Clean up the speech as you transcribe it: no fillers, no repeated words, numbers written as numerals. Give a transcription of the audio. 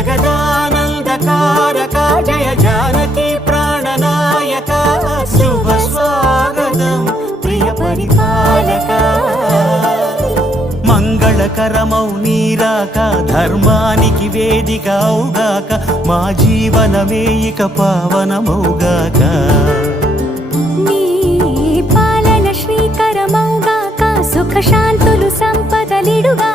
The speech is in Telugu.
జగదానందకారక జయ జానకి ప్రాణనాయక శుభ స్వాగతం ప్రియ పరిపాలక మంగళకరమౌ నీరాక ధర్మానికి వేదిక అవుగాక మా జీవనమే ఇక పావనమౌగాక నీ పాలన శ్రీకరమౌగాక సుఖ శాంతులు సంపదలిడుగా